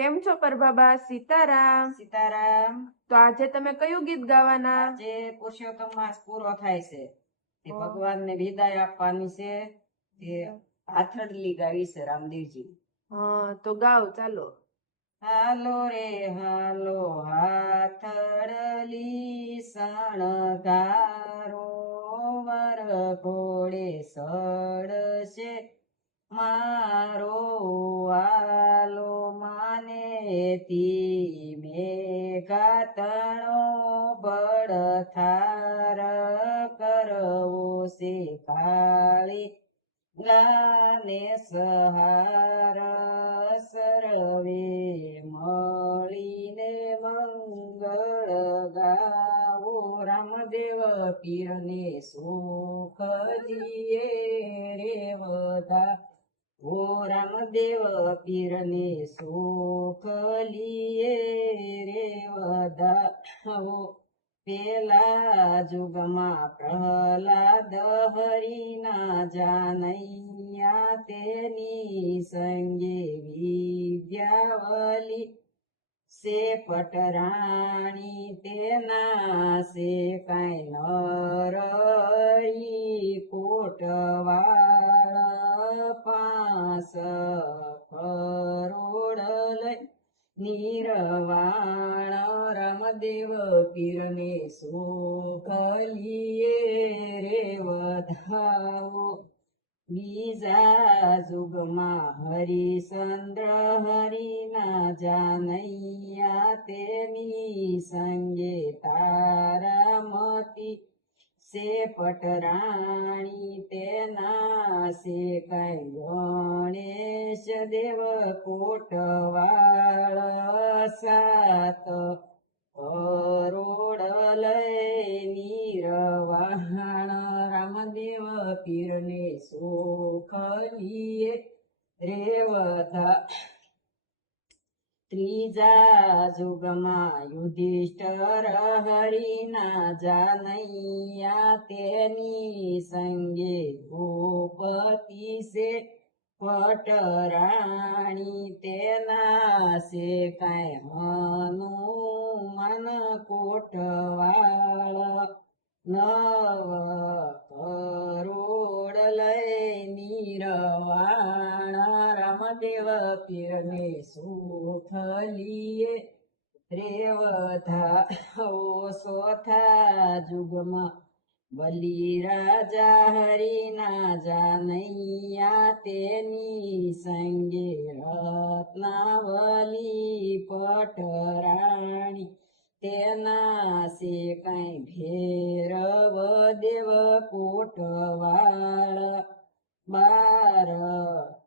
કેમ છો પ્રભાબા? સીતારામ. સીતારામ. તો આજે તમે કયું ગીત ગાવાના? આજે પુરુષોત્તમ માસ પૂરો થાય છે, ભગવાનને વિદાય આપવાની છે, તે હાથરલી ગાવી છે રામદેવજી. હા, તો ગાઓ, ચાલો. હાલો રે હાલો હાથરલી શણગારો, વર ઘોડે સડશે મારો આલો, માને તી મેઘાતણો બળથાર કરવો છે કાળી લાને સહાર, સર્વે મળીને મંગળ ગાવો, રામદેવ પીરને સુખ દીએ રે બધા, ઓ રામદેવ પીરને સુખ લીએ રે બધા. પેલા જુગમાં પ્રહલાદ હરિના જાનૈયા, તેની સંગે વિદ્યાવલી સે પટરાણી, તેના સે કાંઈ નરહરી કોટવાળ, 5 કરોડ લઈ નિર્વાણ, રામદેવ પીરને સુખ લીએ રે વધાવો. બીજા જુગમાં હરિચંદ્ર હરિના જાનૈયા, તેની સંગે તારામતી સે પટરાણી, તેના સે કાંઈ ગણેશ દેવ કોટવાળ, 7 કરોડ લઈ નિર્વાણ, રામદેવ પીરને સુખ લીએ રે બધા. ત્રીજા જુગમાં યુધિષ્ઠર હરિના જાનૈયા, તેની સંગે ભૂપતિ સે પટરાણી, તેના સે કાંઈ હનુમાન કોટવાળ, 9 કરોડ લઈ નિર્વાણ, રામદેવ પીરને સુખ લીએ રે બધા. ચોથા જુગમાં બલિ રાજા હરિના જાનૈયા, તેની સંગે રત્નાવલી પટરાણી, તેના સે કાંઈ ભૈરવ દેવ કોટવાળ, 12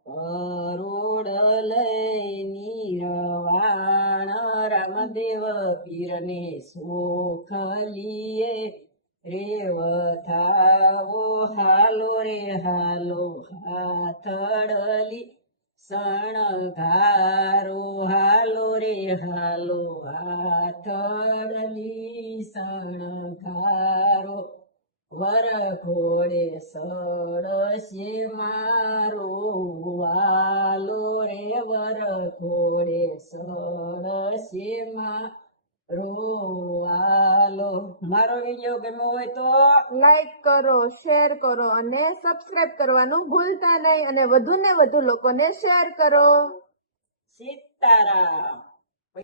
કરોડ લઈ નિર્વાણ, રામદેવ પીરને સુખ લીએ રે વધાવો. હાલો રે હાલો હાથડલી શણગારો, હાલો રે હાલો હાથડલી શણગારો, વર ઘોડે સડશે મારો આલો રે, વર ઘોડે સડશે મારો આલો. મારો વિડીયો ગમ્યો હોય તો લાઈક કરો, શેર કરો અને સબસ્ક્રાઇબ કરવાનું ભૂલતા નહીં, અને વધુ ને વધુ લોકોને શેર કરો. સીતારામ.